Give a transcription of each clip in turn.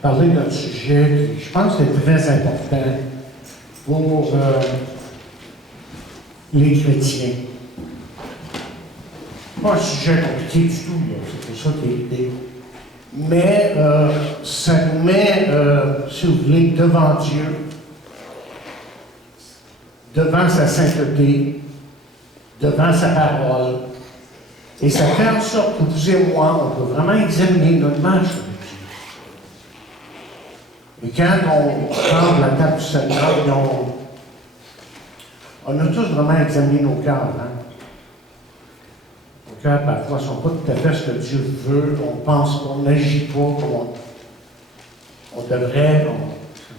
parler d'un sujet qui, je pense, est très important pour les chrétiens. Pas un sujet compliqué du tout, c'est pour ça qu'il est l'idée. Mais ça nous met, si vous voulez, devant Dieu, devant sa sainteté, devant sa parole. Et ça fait en sorte que vous et moi, on peut vraiment examiner notre marche avec Dieu. Et quand on prend la table du Seigneur, on a tous vraiment examiné nos cœurs. Hein? Nos cœurs, parfois, ne sont pas tout à fait ce que Dieu veut. On pense qu'on n'agit pas comme on devrait.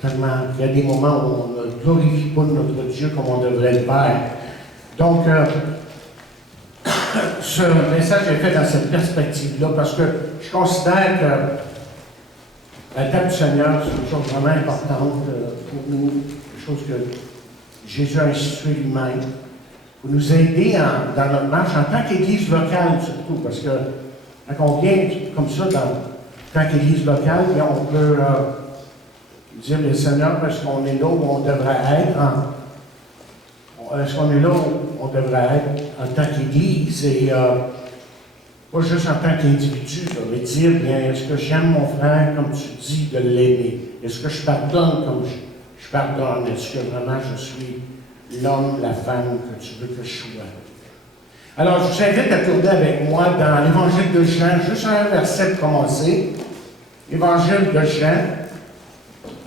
Certainement, il y a des moments où on ne glorifie pas notre Dieu comme on devrait le faire. Donc, ce message est fait dans cette perspective-là parce que je considère que la table du Seigneur, c'est une chose vraiment importante pour nous, quelque chose que Jésus a institué lui-même, pour nous aider dans notre marche en tant qu'Église locale surtout, parce que quand on vient comme ça en tant qu'Église locale, bien, on peut dire, le Seigneur, est-ce qu'on est là où on devrait être? Est-ce qu'on est là où on devrait être en tant qu'Église et pas juste en tant qu'individu, mais dire, bien, est-ce que j'aime mon frère comme tu dis de l'aimer? Est-ce que je pardonne comme je pardonne? Est-ce que vraiment je suis l'homme, la femme que tu veux que je sois? Alors, je vous invite à tourner avec moi dans l'Évangile de Jean, juste un verset pour commencer. L'Évangile de Jean,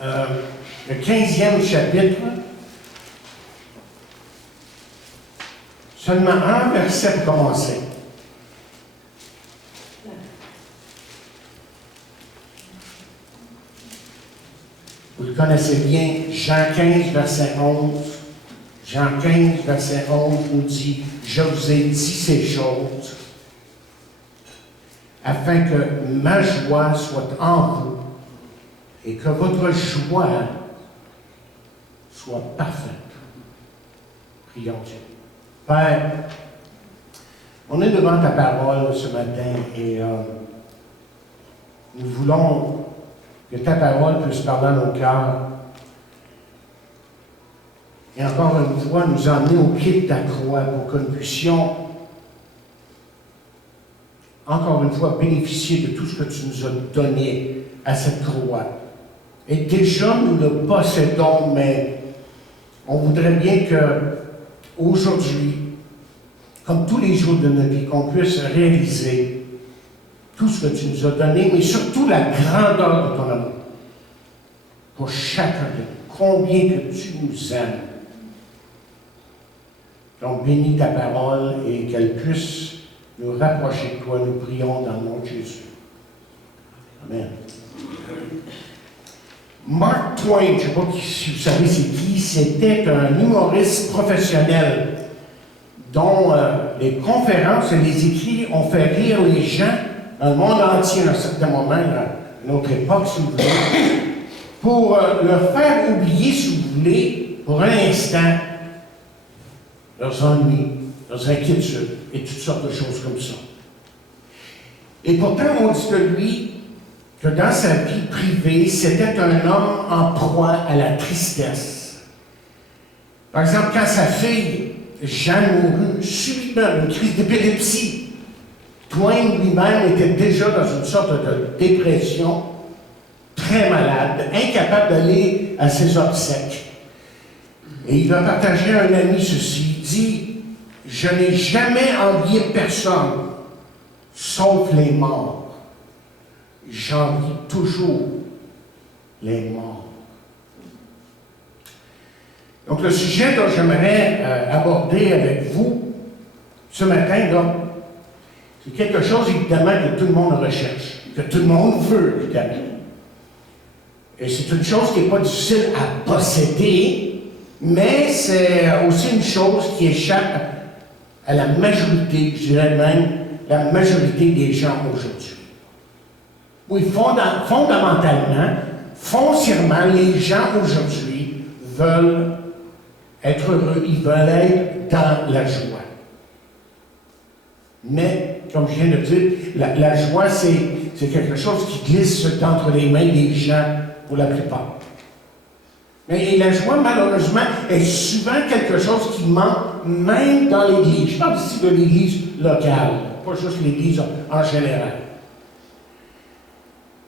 le 15e chapitre. Seulement un verset pour commencer. Vous le connaissez bien, Jean 15, verset 11. Jean 15, verset 11 nous dit « Je vous ai dit ces choses, afin que ma joie soit en vous et que votre joie soit parfaite. » Prions Dieu. Père, on est devant ta parole ce matin et nous voulons que ta parole puisse parler à nos cœurs et encore une fois nous emmener au pied de ta croix pour que nous puissions encore une fois bénéficier de tout ce que tu nous as donné à cette croix. Et déjà nous le possédons, mais on voudrait bien que aujourd'hui, comme tous les jours de notre vie, qu'on puisse réaliser tout ce que tu nous as donné, mais surtout la grandeur de ton amour pour chacun de nous. Combien que tu nous aimes. Donc, bénis ta parole et qu'elle puisse nous rapprocher de toi. Nous prions dans le nom de Jésus. Amen. Mark Twain, je ne sais pas si vous savez c'est qui, c'était un humoriste professionnel dont les conférences et les écrits ont fait rire les gens dans le monde entier à un certain moment, à notre époque, si vous voulez, pour leur faire oublier, si vous voulez, pour un instant, leurs ennuis, leurs inquiétudes et toutes sortes de choses comme ça. Et pourtant, on dit de lui que dans sa vie privée, c'était un homme en proie à la tristesse. Par exemple, quand sa fille, Jeanne, mourut subitement d'une crise d'épilepsie, Twain lui-même était déjà dans une sorte de dépression, très malade, incapable d'aller à ses obsèques. Et il va partager à un ami ceci, il dit « Je n'ai jamais envié personne, sauf les morts. J'envie toujours les morts. » Donc, le sujet dont j'aimerais aborder avec vous ce matin, là, c'est quelque chose, évidemment, que tout le monde recherche, que tout le monde veut, évidemment. Et c'est une chose qui n'est pas difficile à posséder, mais c'est aussi une chose qui échappe à la majorité, je dirais même, la majorité des gens aujourd'hui. Oui, fondamentalement, foncièrement, les gens aujourd'hui veulent être heureux, ils veulent être dans la joie. Mais, comme je viens de dire, la joie, c'est c'est quelque chose qui glisse d'entre les mains des gens pour la plupart. Et la joie, malheureusement, est souvent quelque chose qui manque même dans l'Église. Je parle ici de l'Église locale, pas juste l'Église en général.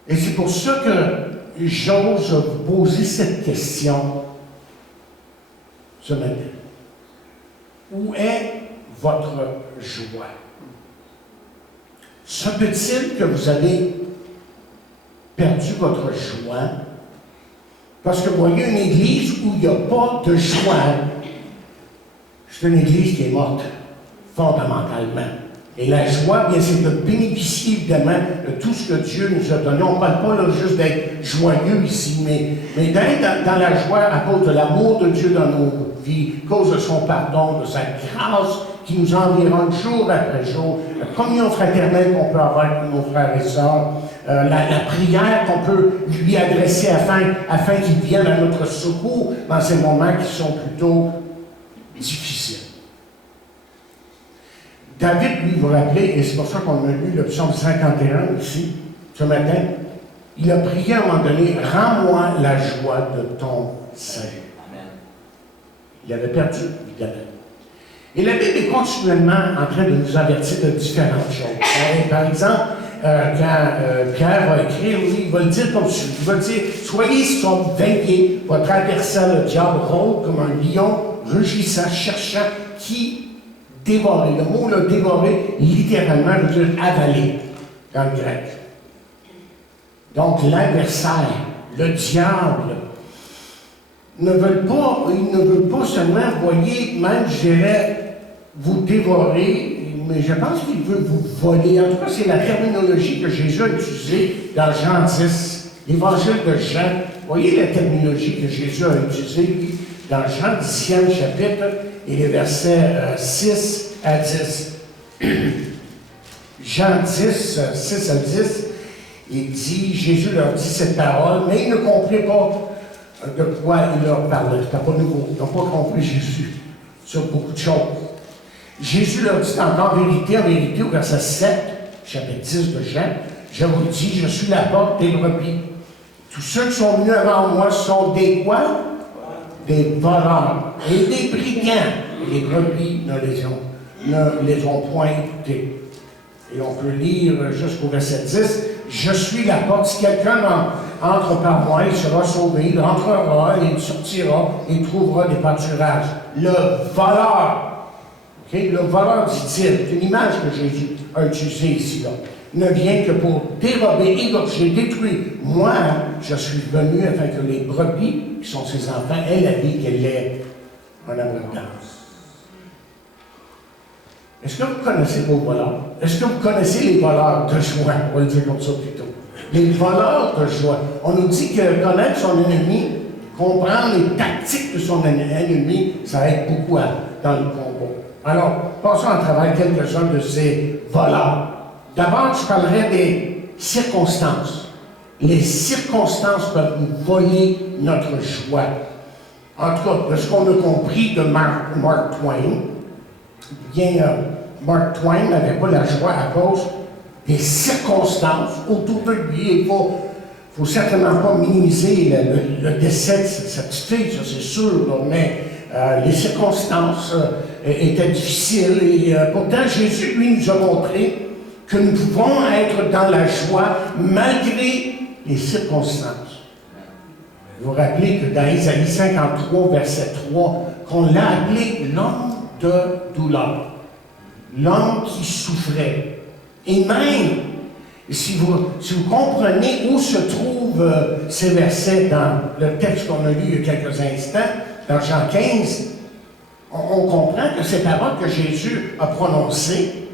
Et c'est pour ça que j'ose vous poser cette question ce matin. Où est votre joie? Se peut-il que vous avez perdu votre joie? Parce que vous voyez, une église où il n'y a pas de joie, c'est une église qui est morte, fondamentalement. Et la joie, bien, c'est de bénéficier, évidemment, de tout ce que Dieu nous a donné. On ne parle pas là, juste d'être joyeux ici, mais d'être dans la joie à cause de l'amour de Dieu dans nos vies, à cause de son pardon, de sa grâce qui nous environne jour après jour, la communion fraternelle qu'on peut avoir avec nos frères et sœurs, la prière qu'on peut lui adresser afin qu'il vienne à notre secours dans ces moments qui sont plutôt difficiles. David, lui, vous rappelez, et c'est pour ça qu'on a lu le psaume 51 ici, ce matin, il a prié à un moment donné, « Rends-moi la joie de ton salut. » Il avait perdu, évidemment. Et la Bible est continuellement en train de nous avertir de différentes choses. Par exemple, quand Pierre va écrire, lui, il va le dire comme suit. Il va dire, « Soyez veillés, votre adversaire, le diable, rôde comme un lion, rugissant, cherchant qui dévorer. » Le mot là, dévorer, littéralement, veut dire avaler, dans le grec. Donc, l'adversaire, le diable, il ne veut pas seulement, voyez, même, je dirais, vous dévorer, mais je pense qu'il veut vous voler. En tout cas, c'est la terminologie que Jésus a utilisée dans Jean 10, l'évangile de Jean. Voyez la terminologie que Jésus a utilisée dans Jean 10e chapitre et les versets 6 à 10. Jean 10, 6 à 10, il dit, Jésus leur dit cette parole, mais ils ne comprenaient pas de quoi il leur parlait. C'était pas nouveau. Ils n'ont pas compris Jésus sur beaucoup de choses. Jésus leur dit encore en vérité, au verset 7, chapitre 10 de Jean, je vous le dis, je suis la porte des brebis. Tous ceux qui sont venus avant moi sont des quoi? Des voleurs et des brigands. Et les brebis ne les ont point écoutés. Et on peut lire jusqu'au verset 10, je suis la porte. Si quelqu'un entre par moi, il sera sauvé, il entrera, il sortira, il trouvera des pâturages. Le voleur, okay? Le voleur, dit-il, c'est une image que Jésus a utilisée ici, là, ne vient que pour dérober, égorger, détruire. Moi, je suis venu afin que les brebis, qui sont ses enfants, aient la vie qu'elle est en abondance. Est-ce que vous connaissez vos voleurs? Est-ce que vous connaissez les voleurs de joie? On va le dire comme ça plutôt. Les voleurs de joie. On nous dit que connaître son ennemi, comprendre les tactiques de son ennemi, ça aide beaucoup dans le combat. Alors, passons à travers quelques-uns de ces voleurs. D'abord, je parlerai des circonstances. Les circonstances peuvent nous voler notre joie. En tout cas, de ce qu'on a compris de Mark Twain, bien, Mark Twain n'avait pas la joie à cause des circonstances autour de lui. Il ne faut certainement pas minimiser le décès de cette petite fille, ça c'est sûr, là, mais les circonstances étaient difficiles. Et pourtant, Jésus, lui, nous a montré que nous pouvons être dans la joie malgré les circonstances. Vous vous rappelez que dans Isaïe 53, verset 3, qu'on l'a appelé l'homme de douleur, l'homme qui souffrait. Et même, si vous comprenez où se trouvent ces versets dans le texte qu'on a lu il y a quelques instants, dans Jean 15, on comprend que ces paroles que Jésus a prononcées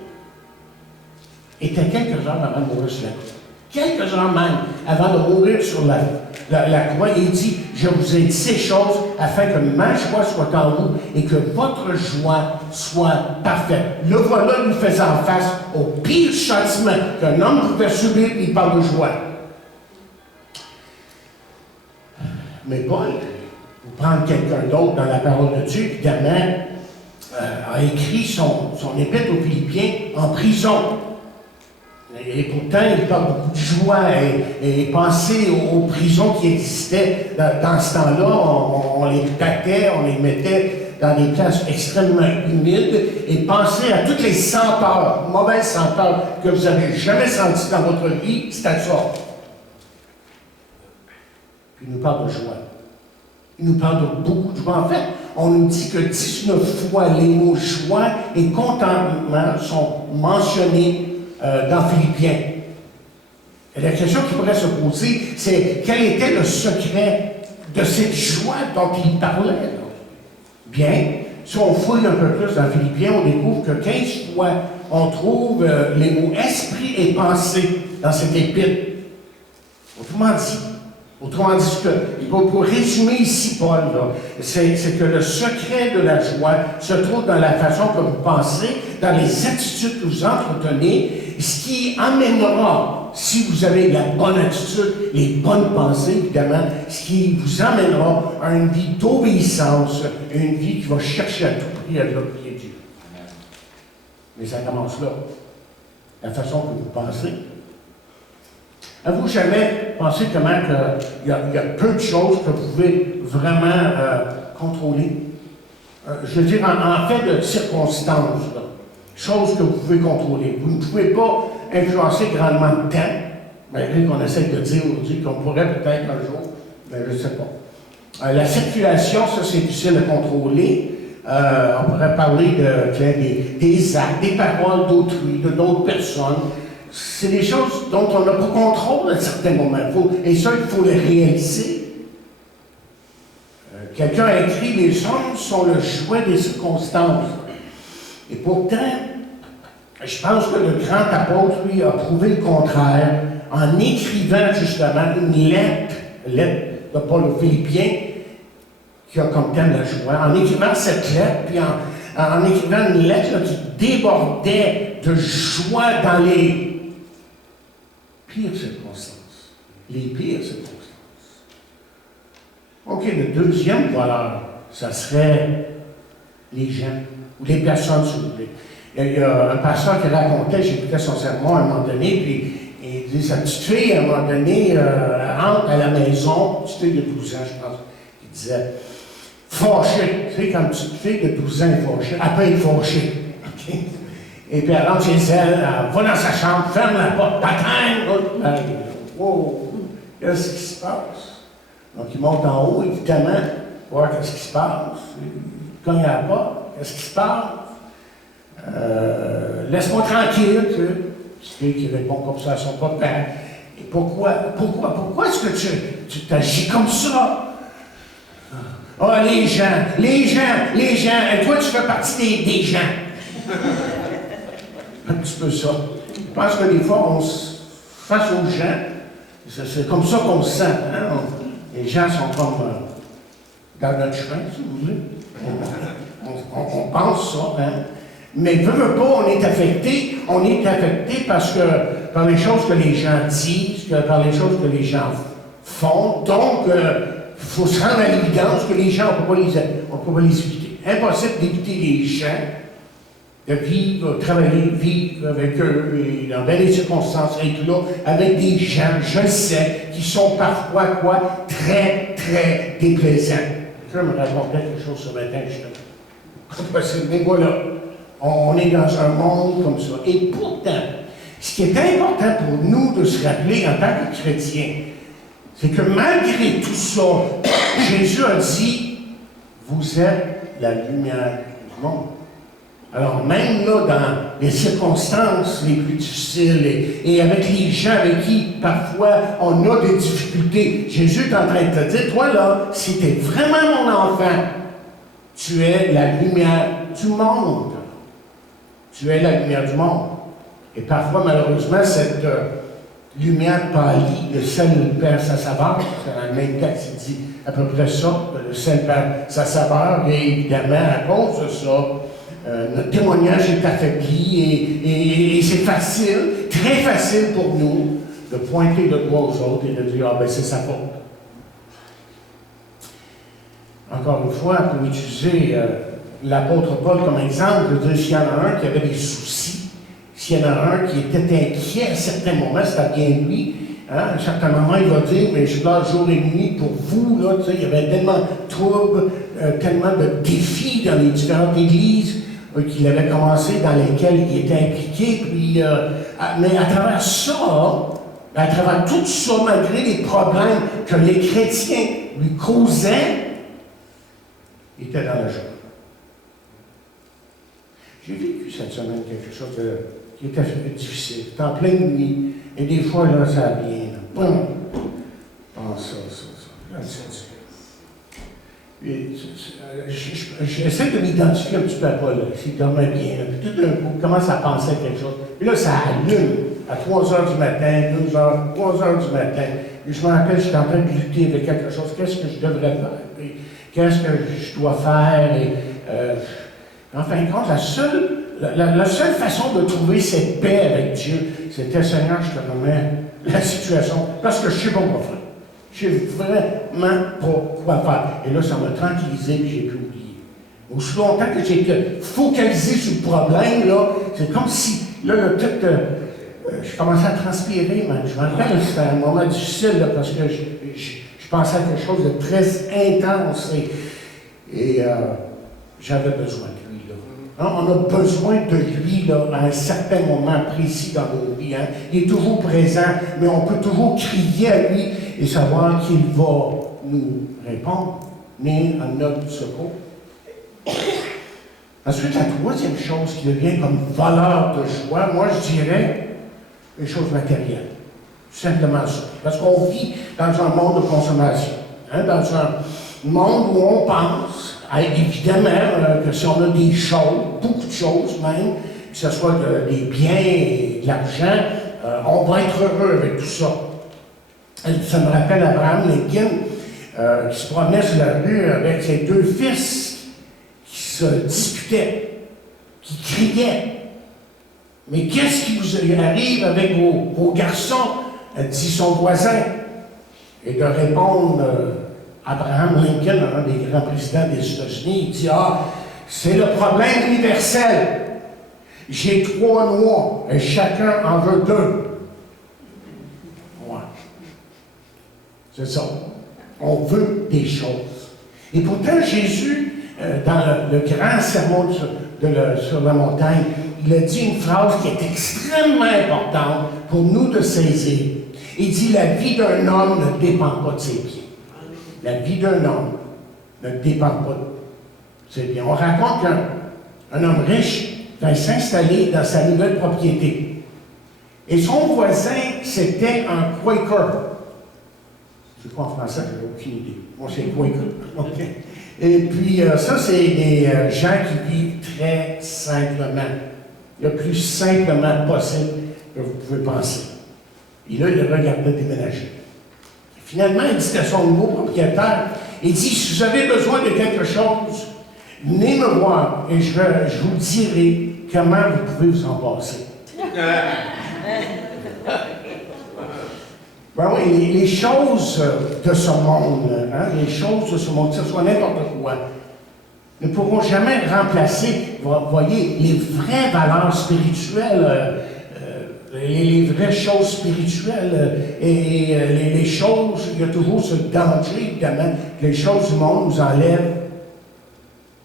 étaient quelques heures avant de mourir sur la croix. Quelques heures même avant de mourir sur la croix, il dit, je vous ai dit ces choses afin que ma joie soit en vous et que votre joie soit parfaite. Le voilà nous faisant face au pire châtiment qu'un homme pouvait subir, il parle de joie. Mais Paul, pour prendre quelqu'un d'autre dans la parole de Dieu, évidemment, a écrit son épître aux Philippiens en prison. Et pourtant, il parle beaucoup de joie et pensez aux prisons qui existaient dans ce temps-là. On les battait, on les mettait dans des places extrêmement humides et pensez à toutes les senteurs, mauvaises senteurs que vous n'avez jamais senties dans votre vie, c'était ça. Puis il nous parle de joie. Il nous parle de beaucoup de joie. En fait, on nous dit que 19 fois les mots joie et contentement sont mentionnés dans Philippiens. Et la question qui pourrait se poser, c'est quel était le secret de cette joie dont il parlait? Là? Bien, si on fouille un peu plus dans Philippiens, on découvre que 15 fois, on trouve les mots esprit et pensée dans cette épître. Autrement dit, pour résumer ici, Paul, c'est que le secret de la joie se trouve dans la façon que vous pensez, dans les attitudes que vous entretenez, ce qui amènera, si vous avez la bonne attitude, les bonnes pensées, évidemment, ce qui vous amènera à une vie d'obéissance, une vie qui va chercher à tout prix à glorifier Dieu. Mais ça commence là. La façon que vous pensez. Avez-vous jamais pensé comment il y a peu de choses que vous pouvez vraiment contrôler? Je veux dire, en fait de circonstances, là, choses que vous pouvez contrôler. Vous ne pouvez pas influencer grandement le temps, malgré qu'on essaie de dire aujourd'hui qu'on pourrait peut-être un jour, mais je ne sais pas. La circulation, ça c'est difficile à contrôler. On pourrait parler des actes, des paroles d'autrui, de d'autres personnes. C'est des choses dont on n'a pas contrôle à certains moments. Et ça, il faut les réaliser. Quelqu'un a écrit « Les hommes sont le jouet des circonstances ». Et pourtant, je pense que le grand apôtre, lui, a prouvé le contraire en écrivant justement une lettre de Paul aux Philippiens, qui a comme thème la joie. En écrivant cette lettre, puis en écrivant une lettre là, qui débordait de joie dans les pires circonstances. Les pires circonstances. OK, le deuxième valeur, ça serait les gens, ou les personnes, s'il vous plaît. Il y a un pasteur qui racontait, j'écoutais son sermon à un moment donné, puis il dit, sa petite fille, à un moment donné, rentre à la maison, petite fille de 12 ans, je pense, il disait, fâchée. Tu sais, quand une petite fille de 12 ans est fâchée, elle peut être fâchée. Okay? Et puis elle rentre chez elle, elle va dans sa chambre, ferme la porte, bataille, wow, qu'est-ce qui se passe? Donc il monte en haut, évidemment, voir qu'est-ce qui se passe. Il cogne à la porte, qu'est-ce qui se passe? Laisse-moi tranquille, tu sais. Petite fille qui répond comme ça à son papa. Et pourquoi est-ce que tu t'agis comme ça? Ah, les gens. Et toi, tu fais partie des gens. Un petit peu ça. Je pense que des fois, on se face aux gens. C'est comme ça qu'on se sent. Hein? Les gens sont comme dans notre chemin, si vous voulez. On pense ça, hein? Mais veut pas, on est affecté. On est affecté parce que par les choses que les gens disent, par les choses que les gens font. Donc, il faut se rendre à l'évidence que les gens, on ne peut pas les éviter. Impossible d'éviter les gens, de vivre, travailler, vivre avec eux, et dans des circonstances, être là, avec des gens, je le sais, qui sont parfois, très, très déplaisants. Je me racontais quelque chose ce matin, justement. Impossible, mais voilà. On est dans un monde comme ça. Et pourtant, ce qui est important pour nous de se rappeler en tant que chrétiens, c'est que malgré tout ça, Jésus a dit, vous êtes la lumière du monde. Alors même là, dans les circonstances les plus difficiles et avec les gens avec qui parfois on a des difficultés, Jésus est en train de te dire, toi là, si tu es vraiment mon enfant, tu es la lumière du monde. Tu es la lumière du monde. Et parfois, malheureusement, cette lumière pâlit, le sel perd sa saveur. C'est dans le même texte, il dit à peu près ça, le sel perd sa saveur, et évidemment, à cause de ça, notre témoignage est affaibli, et c'est facile, très facile pour nous, de pointer le doigt aux autres et de dire, ah ben c'est sa faute. Encore une fois, pour utiliser l'apôtre Paul comme exemple, je veux dire, s'il y en a un qui avait des soucis, S'il y en a un qui était inquiet à certains moments, c'était bien lui. Hein? À un certain moment, il va dire, mais je pleure jour et nuit pour vous. Là, il y avait tellement de troubles, tellement de défis dans les différentes églises qu'il avait commencé, dans lesquelles il était impliqué. Puis, mais à travers ça, à travers tout ça, malgré les problèmes que les chrétiens lui causaient, il était dans la joie. J'ai vécu cette semaine quelque chose qui était difficile. C'était en pleine nuit. Et des fois, là, ça vient. Boum! Ah, ça. J'essaie de m'identifier un petit peu à Paul, s'il dormait bien. Là. Puis tout d'un coup, il commence à penser à quelque chose. Puis là, ça allume à 3 heures du matin, 2 heures, 3 heures du matin. Puis je me rappelle, j'étais en train de lutter avec quelque chose. Qu'est-ce que je devrais faire? Puis, qu'est-ce que je dois faire? Et, en fin de compte, la seule façon de trouver cette paix avec Dieu, c'était, Seigneur, je te remets la situation, parce que je ne sais pas quoi faire. Je ne sais vraiment pas quoi faire. Et là, ça m'a tranquillisé, puis j'ai pu oublier. Aussi longtemps que j'ai été focalisé sur le problème, là, c'est comme si, là, je commençais à transpirer, man. Je me rappelle, c'était un moment difficile, là, parce que je pensais à quelque chose de très intense, et j'avais besoin de lui, là. Hein? On a besoin de lui, là, à un certain moment précis dans nos vies. Hein? Il est toujours présent, mais on peut toujours crier à lui et savoir qu'il va nous répondre, mais à notre secours. Ensuite, la troisième chose qui devient comme voleur de joie, moi je dirais les choses matérielles. Simplement ça. Parce qu'on vit dans un monde de consommation. Hein? Dans un monde où on pense, évidemment, que si on a des choses, beaucoup de choses même, que ce soit des biens et de l'argent, on va être heureux avec tout ça. Ça me rappelle Abraham Lincoln qui se promenait sur la rue avec ses 2 fils qui se disputaient, qui criaient. Mais qu'est-ce qui vous arrive avec vos garçons? Dit son voisin. Et de répondre, Abraham Lincoln, un des grands présidents des États-Unis, il dit, c'est le problème universel. J'ai 3 noix et chacun en veut 2. Ouais. C'est ça. On veut des choses. Et pourtant, Jésus, dans le grand sermon sur la montagne, il a dit une phrase qui est extrêmement importante pour nous de saisir. Il dit, la vie d'un homme ne dépend pas de ses pieds. La vie d'un homme ne dépend pas de ses pieds. On raconte qu'un homme riche va s'installer dans sa nouvelle propriété. Et son voisin, c'était un Quaker. C'est quoi en français? Je n'ai aucune idée. Bon, c'est Quaker. OK. Et puis, ça, c'est des gens qui vivent très simplement. Le plus simplement possible que vous pouvez penser. Et là, il regardait déménager. Finalement, il dit à son nouveau propriétaire, il dit, si vous avez besoin de quelque chose, venez me voir et je vous dirai comment vous pouvez vous en passer. Ben oui, les choses de ce monde, hein, les choses de ce monde, que ce soit n'importe quoi, ne pourront jamais remplacer, vous voyez, les vraies valeurs spirituelles, les vraies choses spirituelles et les choses, il y a toujours ce danger, évidemment, que les choses du monde nous enlèvent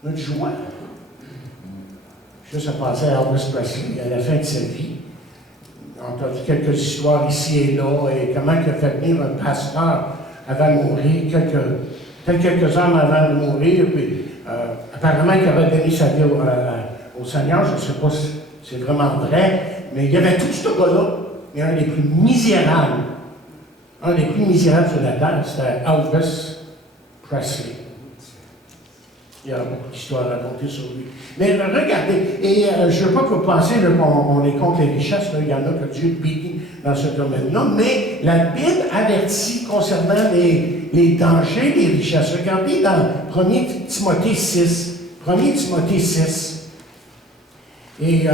notre joie. Ça passait à Elvis Presley à la fin de sa vie. On a entendu quelques histoires ici et là, et comment il a fait venir un pasteur avant de mourir, quelques heures avant de mourir, puis apparemment il avait donné sa vie au Seigneur, je ne sais pas si c'est vraiment vrai, mais il y avait tout ce gars-là, mais un des plus misérables. Un des plus misérables sur la terre, c'était Elvis Presley. Il y a beaucoup d'histoires à raconter sur lui. Mais regardez, et je ne veux pas que vous pensiez qu'on est contre les richesses, là, il y en a que Dieu bénit dans ce domaine-là, mais la Bible avertit concernant les dangers des richesses. Regardez dans 1 Timothée 6. 1 Timothée 6. Et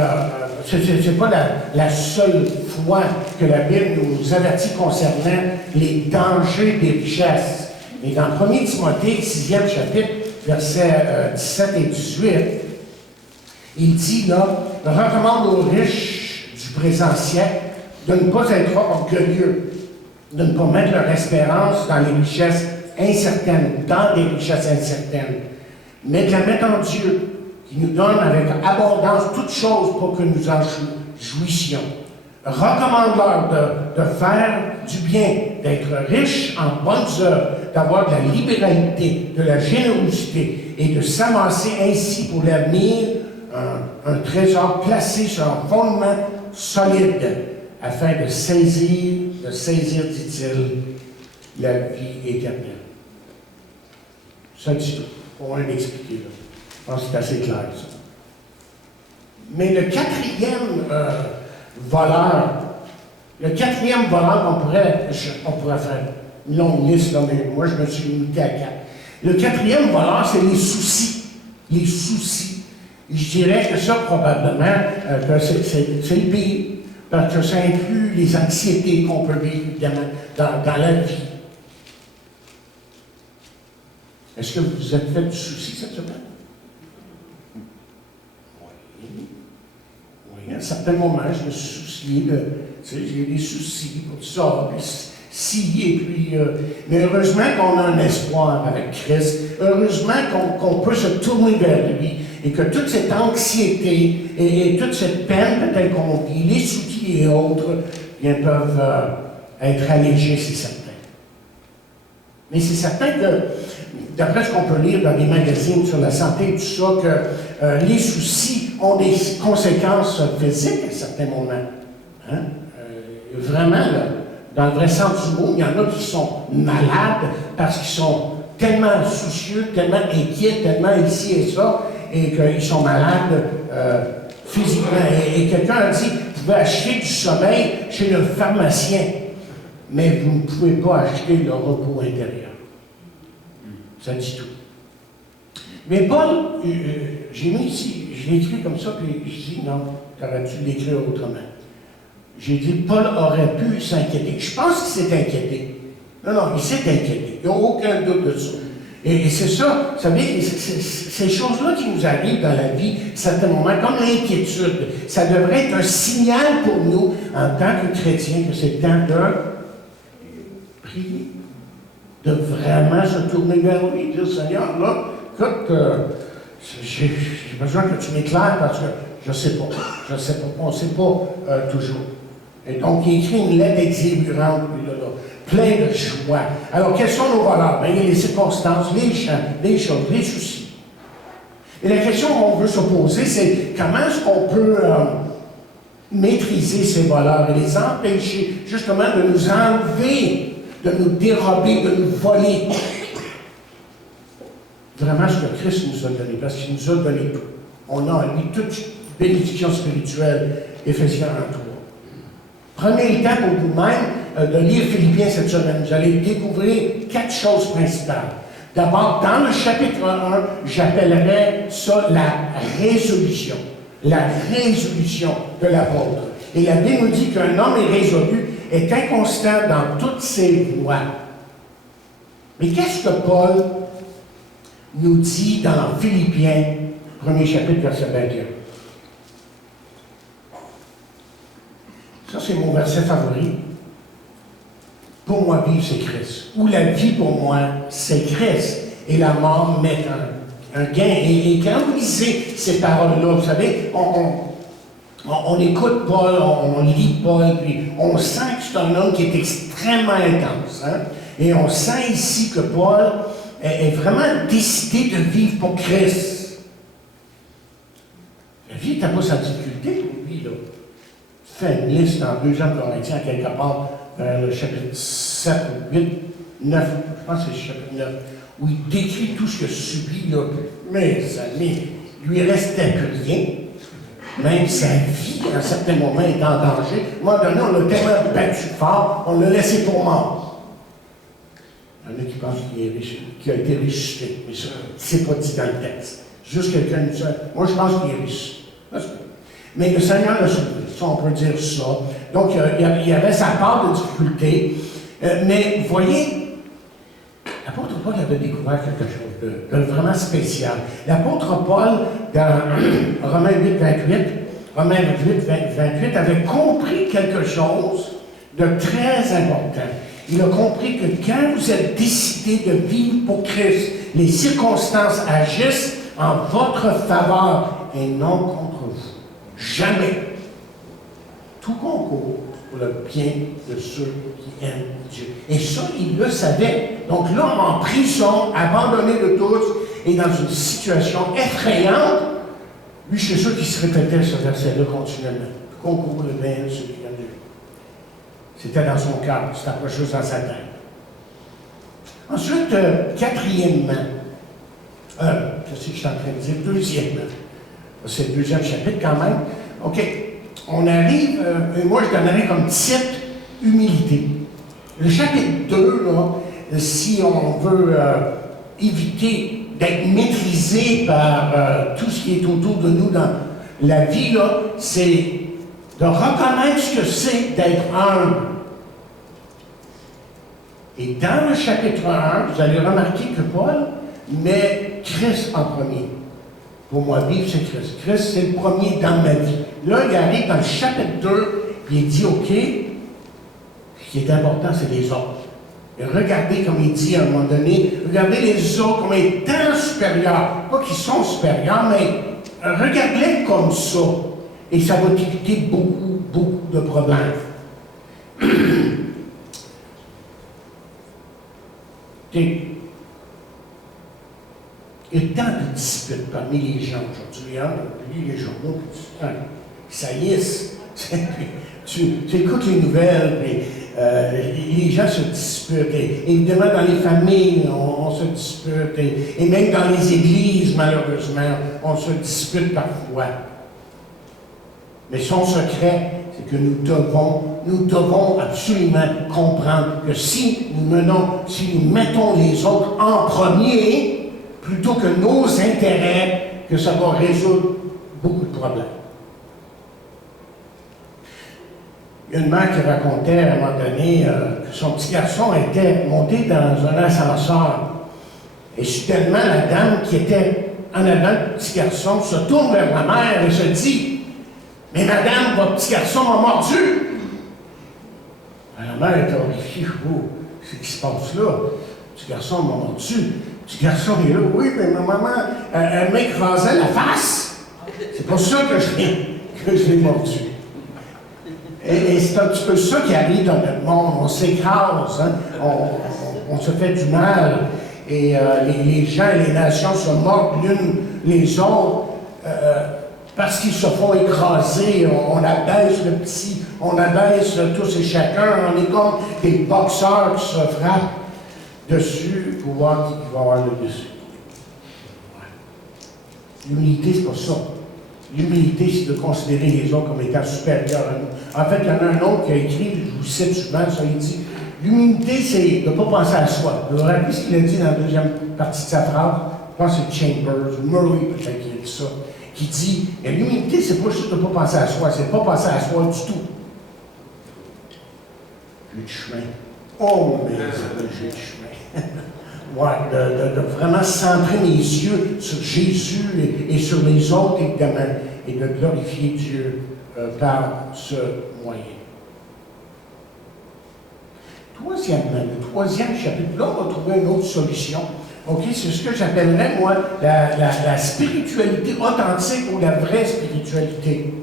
ce n'est pas la seule fois que la Bible nous avertit concernant les dangers des richesses. Mais dans 1 Timothée, 6e chapitre, versets 17 et 18, il dit là, recommande aux riches présent siècle, de ne pas être orgueilleux, de ne pas mettre leur espérance dans les richesses incertaines, dans des richesses incertaines, mais de la mettre en Dieu, qui nous donne avec abondance toutes choses pour que nous en jouissions. Recommande-leur de faire du bien, d'être riches en bonnes œuvres, d'avoir de la libéralité, de la générosité et de s'amasser ainsi pour l'avenir un trésor placé sur un fondement solide afin de saisir, dit-il, la vie éternelle. Ça dit tout. Pour rien l'expliquer là. Je pense que c'est assez clair, ça. Mais le quatrième voleur, on pourrait faire une longue liste, là, mais moi je me suis limité à 4. Le quatrième voleur, c'est les soucis. Les soucis. Je dirais que ça, probablement, que c'est le pire, parce que ça inclut les anxiétés qu'on peut vivre, évidemment, dans la vie. Est-ce que vous vous êtes fait du souci cette semaine? Oui, à un certain moment, je me suis soucié de, tu sais, j'ai des soucis pour ça, puis si, et puis, mais heureusement qu'on a un espoir avec Christ, heureusement qu'on peut se tourner vers lui, et que toute cette anxiété et toute cette peine peut-être qu'on vit, les soucis et autres, bien, peuvent être allégés, c'est certain. Mais c'est certain que, d'après ce qu'on peut lire dans des magazines sur la santé et tout ça, que les soucis ont des conséquences physiques à certains moments. Hein? Vraiment, là, dans le vrai sens du mot, il y en a qui sont malades parce qu'ils sont tellement soucieux, tellement inquiets, tellement ici et ça, et qu'ils sont malades physiquement. Et quelqu'un a dit, vous pouvez acheter du sommeil chez le pharmacien, mais vous ne pouvez pas acheter le repos intérieur. Ça dit tout. Mais Paul, j'ai mis ici, je l'ai écrit comme ça, puis je dis, non, t'aurais dû l'écrire autrement. J'ai dit, Paul aurait pu s'inquiéter. Je pense qu'il s'est inquiété. Non, il s'est inquiété. Il n'y a aucun doute de ça. Et c'est ça, vous savez, ces choses-là qui nous arrivent dans la vie, à certains moments, comme l'inquiétude, ça devrait être un signal pour nous, en tant que chrétiens, que c'est temps de prier, de vraiment se tourner vers lui, dire, Seigneur, là, écoute, j'ai besoin que tu m'éclaires parce que je ne sais pas, on ne sait pas toujours. Et donc, il écrit une lettre exubérante, plein de joie. Alors, quels sont nos valeurs? Bien, il y a les circonstances, les champs, les choses, les soucis. Et la question qu'on veut se poser, c'est comment est-ce qu'on peut maîtriser ces valeurs et les empêcher, justement, de nous enlever, de nous dérober, de nous voler vraiment ce que Christ nous a donné, parce qu'il nous a donné tout. On a en lui toute bénédiction spirituelle, Éphésiens 1:3. Prenez le temps pour vous-même de lire Philippiens cette semaine. Vous allez découvrir 4 choses principales. D'abord, dans le chapitre 1, j'appellerais ça la résolution. La résolution de l'apôtre. Et la Bible nous dit qu'un homme est résolu, est inconstant dans toutes ses voies. Mais qu'est-ce que Paul nous dit dans Philippiens, 1er chapitre, verset 21? Ça, c'est mon verset favori. Pour moi, vivre, c'est Christ. Ou la vie, pour moi, c'est Christ. Et la mort met un gain. Et quand vous lisez ces paroles-là, vous savez, on écoute Paul, on lit Paul, puis on sent que c'est un homme qui est extrêmement intense. Hein? Et on sent ici que Paul est vraiment décidé de vivre pour Christ. La vie n'était pas sa difficulté pour lui, là. Fait une liste dans 2 Corinthiens, quelque part, vers le chapitre 7 ou 8, 9, je pense que c'est le chapitre 9, où il décrit tout ce qu'il a subi, là. Mes amis, il lui restait plus rien. Même sa vie, à un certain moment, est en danger. À un moment donné, on l'a tellement battu fort, on l'a laissé pour mort. Il y en a qui pensent qu'il a été ressuscité, mais ça, c'est pas dit dans le texte. Juste quelqu'un nous dit, moi je pense qu'il est ressuscité. Mais le Seigneur l'a sauvé, ça on peut dire ça. Donc il y avait sa part de difficulté. Mais vous voyez, l'apôtre Paul avait découvert quelque chose de vraiment spécial. L'apôtre Paul, dans Romains 8, 28, Romains 28, avait compris quelque chose de très important. Il a compris que quand vous êtes décidé de vivre pour Christ, les circonstances agissent en votre faveur et non contre vous. Jamais. Tout concourt pour le bien de ceux qui aiment Dieu. Et ça, il le savait. Donc là, en prison, abandonné de tous et dans une situation effrayante, lui, c'est sûr qu'il se répétait ce verset-là continuellement. Tout concourt pour le bien de ceux qui aiment Dieu. C'était dans son cœur, c'était pas juste dans sa tête. Ensuite, quatrièmement, qu'est-ce que je suis en train de dire? Deuxièmement, c'est le deuxième chapitre quand même. OK, on arrive, et moi je donnerais comme titre humilité. Le chapitre 2, là, si on veut éviter d'être maîtrisé par tout ce qui est autour de nous dans la vie, là, c'est de reconnaître ce que c'est d'être humble. Et dans le chapitre 1, vous allez remarquer que Paul met Christ en premier. Pour moi, vivre, c'est Christ. Christ, c'est le premier dans ma vie. Là, il arrive dans le chapitre 2, puis il dit, OK, ce qui est important, c'est les autres. Et regardez, comme il dit à un moment donné, regardez les autres comme étant supérieurs. Pas qu'ils sont supérieurs, mais regardez-les comme ça. Et ça va éviter beaucoup, beaucoup de problèmes. Il y a tant de disputes parmi les gens aujourd'hui. Hein? On lit les journaux, ça y est. Tu écoutes les nouvelles, les gens se disputent. Et évidemment, dans les familles, on se dispute. Et même dans les églises, malheureusement, on se dispute parfois. Mais son secret, c'est que nous devons absolument comprendre que si nous mettons les autres en premier, plutôt que nos intérêts, que ça va résoudre beaucoup de problèmes. Il y a une mère qui racontait à un moment donné que son petit garçon était monté dans un ascenseur. Et soudainement, la dame qui était en avant du petit garçon se tourne vers la mère et se dit, « Mais madame, votre petit garçon m'a mordu! » La mère est horrifiée. « Oh, c'est ce qui se passe là? Le petit garçon m'a mordu. Le petit garçon est là. Oui, mais ma maman, elle m'écrasait la face. C'est pour ça que je l'ai mordu. » Et c'est un petit peu ça qui arrive dans notre monde. On s'écrase, hein? On se fait du mal. Et les gens et les nations se mordent l'une les autres. Parce qu'ils se font écraser, on abaisse le petit, on abaisse tous et chacun, on est comme des boxeurs qui se frappent dessus pour voir qui va avoir le dessus. L'humilité, c'est pas ça. L'humilité, c'est de considérer les autres comme étant supérieurs à nous. En fait, il y en a un autre qui a écrit, je vous cite souvent, ça, il dit, l'humilité, c'est de ne pas penser à soi. Vous vous rappelez ce qu'il a dit dans la deuxième partie de sa phrase? Je pense que c'est Chambers, ou Murray peut-être qui a dit ça. Qui dit, l'humilité, c'est pas juste de ne pas penser à soi, c'est de ne pas penser à soi du tout. J'ai du chemin. Oh, mais j'ai du chemin. Ouais, de vraiment centrer mes yeux sur Jésus et sur les autres, évidemment, et de glorifier Dieu par ce moyen. Troisièmement, le troisième chapitre, là, on va trouver une autre solution. OK, c'est ce que j'appellerais, moi, la spiritualité authentique ou la vraie spiritualité.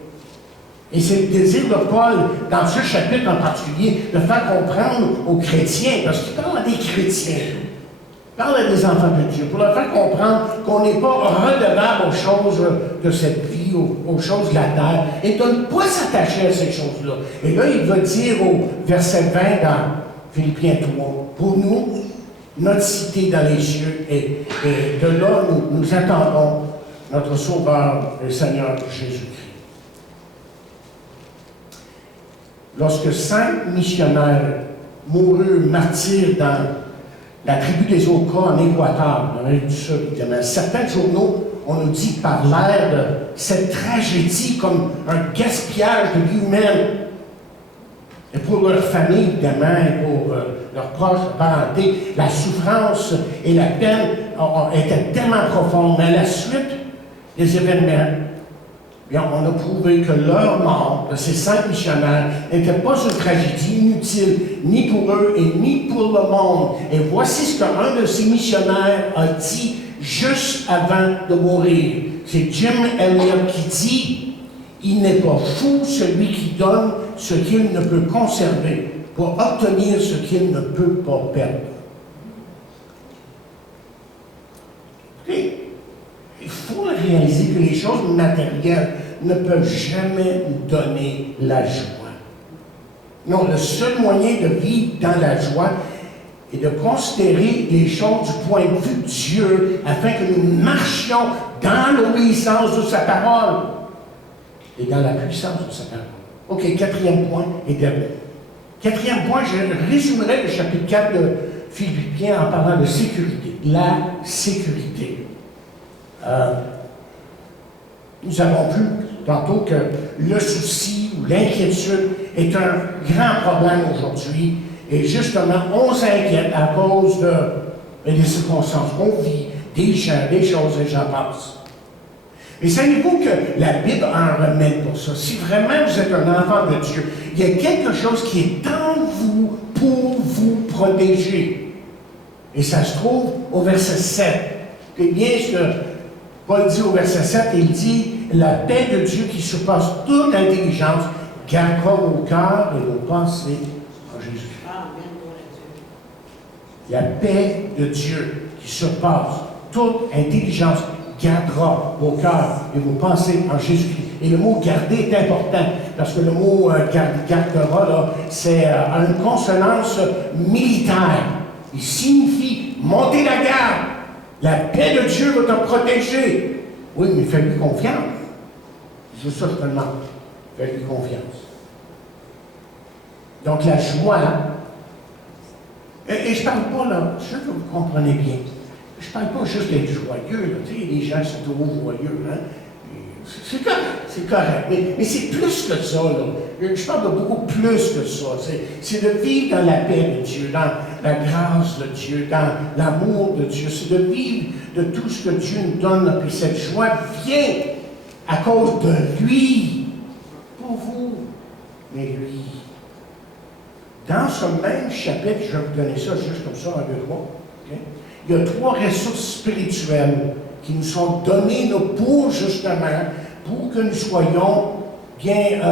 Et c'est le désir de Paul, dans ce chapitre en particulier, de faire comprendre aux chrétiens, parce qu'il parle à des chrétiens, il parle à des enfants de Dieu, pour leur faire comprendre qu'on n'est pas redevable aux choses de cette vie, aux choses de la terre, et de ne pas s'attacher à ces choses-là. Et là, il va dire au verset 20 dans Philippiens 3, pour nous, notre cité dans les cieux, et de là, nous attendons notre Sauveur, le Seigneur Jésus-Christ. Lorsque 5 missionnaires moururent martyrs dans la tribu des Oka en Équateur, en Amérique du Sud, évidemment, certains journaux, on nous dit, parlèrent de cette tragédie comme un gaspillage de vie humaine. Et pour leur famille, évidemment, et pour leurs proches, parenté, la souffrance et la peine étaient tellement profondes. Mais à la suite des événements, bien, on a prouvé que leur mort de ces 5 missionnaires n'était pas une tragédie inutile, ni pour eux et ni pour le monde. Et voici ce qu'un de ces missionnaires a dit juste avant de mourir. C'est Jim Elliot qui dit « Il n'est pas fou celui qui donne ce qu'il ne peut conserver pour obtenir ce qu'il ne peut pas perdre. » Il faut réaliser que les choses matérielles ne peuvent jamais nous donner la joie. Non, le seul moyen de vivre dans la joie est de considérer les choses du point de vue de Dieu afin que nous marchions dans l'obéissance de sa parole et dans la puissance de sa parole. OK, 4e point et dernier. 4e point, je résumerai le chapitre 4 de Philippiens en parlant de sécurité. La sécurité. Nous avons vu tantôt que le souci ou l'inquiétude est un grand problème aujourd'hui. Et justement, on s'inquiète à cause des circonstances qu'on vit, des gens, des choses, et j'en passe. Mais savez-vous que la Bible a un remède pour ça? Si vraiment vous êtes un enfant de Dieu, il y a quelque chose qui est en vous pour vous protéger. Et ça se trouve au verset 7. C'est bien ce que Paul dit au verset 7, il dit « La paix de Dieu qui surpasse toute intelligence gardera vos cœurs et vos pensées en Jésus-Christ. » La paix de Dieu qui surpasse toute intelligence gardera vos cœurs et vos pensées en Jésus-Christ. Et le mot « garder » est important, parce que le mot « gardera », c'est une consonance militaire. Il signifie « monter la garde ». La paix de Dieu va te protéger. Oui, mais fais-lui confiance. C'est ça que je te demande. Fais-lui confiance. Donc la joie, et je ne parle pas là, je sais que vous comprenez bien, je ne parle pas juste d'être joyeux, là, tu sais, les gens sont trop joyeux, hein? C'est correct, mais c'est plus que ça, là. Je parle de beaucoup plus que ça. C'est de vivre dans la paix de Dieu, dans la grâce de Dieu, dans l'amour de Dieu. C'est de vivre de tout ce que Dieu nous donne. Puis cette joie vient à cause de lui. Pas vous, mais lui. Dans ce même chapitre, je vais vous donner ça juste comme ça, 1, 2, 3. Okay? Il y a 3 ressources spirituelles qui nous sont données pour justement, pour que nous soyons bien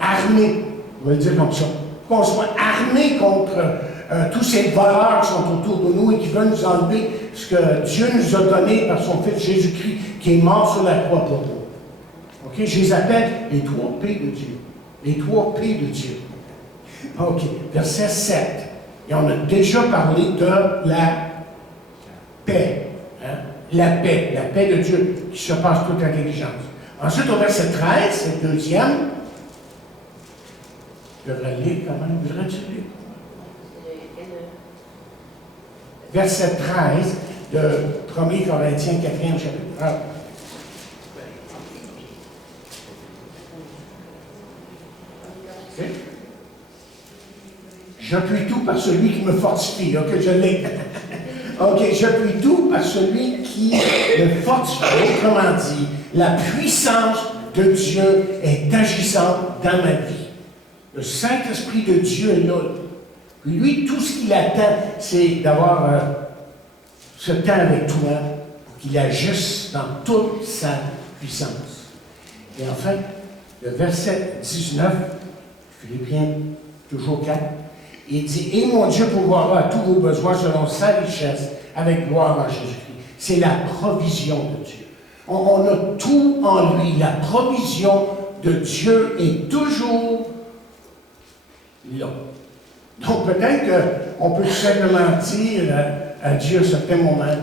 armés, on va le dire comme ça, qu'on soit armés contre tous ces voleurs qui sont autour de nous et qui veulent nous enlever ce que Dieu nous a donné par son Fils Jésus-Christ, qui est mort sur la croix pour nous. OK? Je les appelle les 3 P de Dieu. Les 3 P de Dieu. OK. Verset 7. Et on a déjà parlé de la paix. Hein? La paix de Dieu qui surpasse toute intelligence. Ensuite, au verset 13, c'est le 2e. Je devrais le lire quand même. Voudrais-tu le lire? Verset 13 de 1 Corinthiens 4e chapitre. Ah. Okay. J'appuie tout par celui qui me fortifie. OK, je l'ai. OK, j'appuie tout par celui qui me fortifie. Autrement dit, la puissance de Dieu est agissante dans ma vie. Le Saint-Esprit de Dieu est là. Lui, tout ce qu'il attend, c'est d'avoir ce temps avec toi pour qu'il agisse dans toute sa puissance. Et enfin, le verset 19, Philippiens, toujours 4, il dit « Et mon Dieu pourvoira à tous vos besoins selon sa richesse, avec gloire en Jésus-Christ. » C'est la provision de Dieu. On a tout en lui. La provision de Dieu est toujours là. Donc peut-être qu'on peut tout simplement dire à Dieu à certains moments,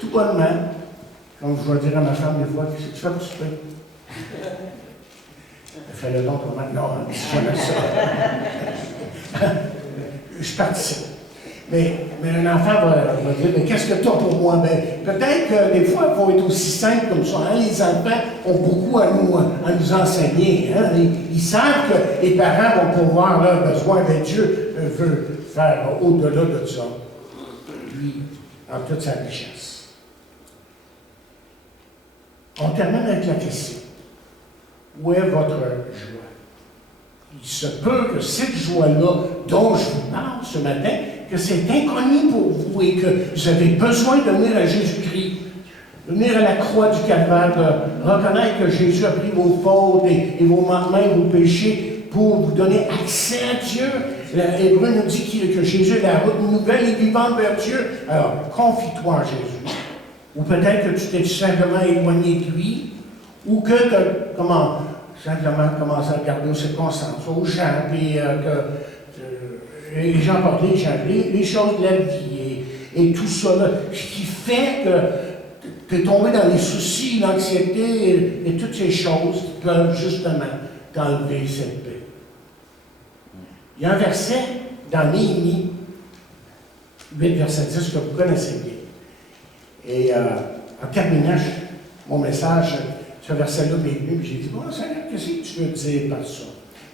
tout bonnement, comme je vais dire à ma femme des fois, qu'est-ce que tu fais pour souper? Fais-le donc pour maintenant, hein, si jamais ça. Je participe. Mais un enfant va dire, mais qu'est-ce que tu as pour moi? Peut-être que des fois, il faut être aussi simple comme ça. Hein? Les enfants ont beaucoup à nous enseigner. Hein? Ils savent que les parents vont pouvoir leurs besoins, mais Dieu veut faire au-delà de ça. Lui, en toute sa richesse. On termine avec la question. Où est votre joie? Il se peut que cette joie-là dont je vous parle ce matin, que c'est inconnu pour vous et que vous avez besoin de venir à Jésus-Christ, de venir à la croix du Calvaire, de reconnaître que Jésus a pris vos fautes et vos manquements et vos péchés pour vous donner accès à Dieu. L'Hébreu nous dit que Jésus est la route nouvelle et vivante vers Dieu. Alors, confie-toi en Jésus. Ou peut-être que tu t'es simplement éloigné de lui, ou que tu as simplement commencé à regarder aux circonstances, aux gens, puis que les gens portent les choses de la vie, et tout ça, là, ce qui fait que tu es tombé dans les soucis, l'anxiété, et toutes ces choses qui peuvent justement t'enlever cette paix. Il y a un verset dans Néhémie 8, verset 10, que vous connaissez bien. Et en terminant mon message, ce verset-là m'est venu, puis j'ai dit, bon, Seigneur, qu'est-ce que tu veux dire par ça?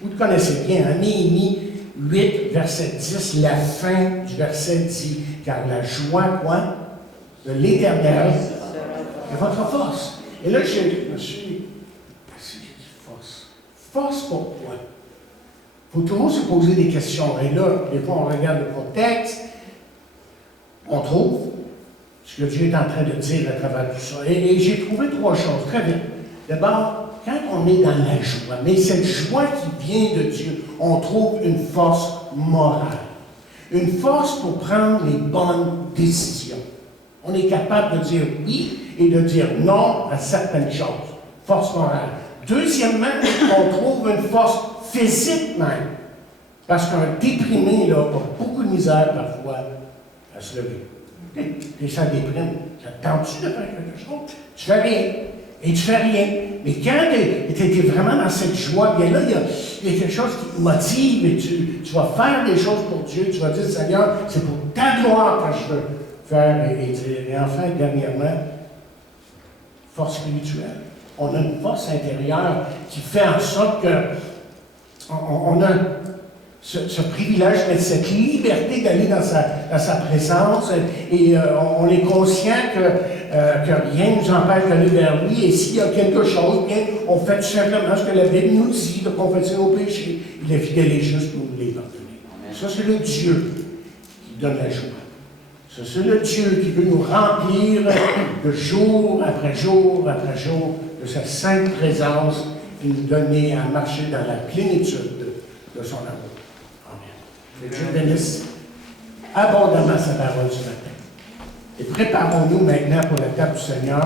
Vous le connaissez bien, en Néhémie 8, verset 10, la fin du verset dit, car la joie, quoi, de l'Éternel est votre force. Et là, je me suis assis, j'ai dit, force. Force pourquoi? Il faut toujours se poser des questions. Et là, des fois, on regarde le contexte, on trouve ce que Dieu est en train de dire à travers tout ça. Et j'ai trouvé trois choses, très vite. D'abord, quand on est dans la joie, mais cette joie qui vient de Dieu, on trouve une force morale. Une force pour prendre les bonnes décisions. On est capable de dire oui et de dire non à certaines choses. Force morale. Deuxièmement, on trouve une force physique même. Parce qu'un déprimé là, a beaucoup de misère parfois à se lever. Et ça déprime. Ça te tente-tu de faire quelque chose? Tu fais rien. Et tu fais rien. Mais quand tu es vraiment dans cette joie, bien là, il y a quelque chose qui te motive et tu vas faire des choses pour Dieu. Tu vas dire, Seigneur, c'est pour ta gloire que je veux faire et dire. Et enfin, dernièrement, force spirituelle. On a une force intérieure qui fait en sorte qu'on a ce privilège, cette liberté d'aller dans sa présence et on est conscient que rien ne nous empêche d'aller vers lui et s'il y a quelque chose, bien, on fait tout simplement ce que la Bible nous dit, de confesser nos péchés. Il est fidèle et juste pour nous les pardonner. Ça, c'est le Dieu qui donne la joie. Ça, c'est le Dieu qui veut nous remplir de jour après jour après jour de sa sainte présence et nous donner à marcher dans la plénitude de son amour. Que Dieu bénisse abondamment sa parole ce matin. Et préparons-nous maintenant pour la table du Seigneur.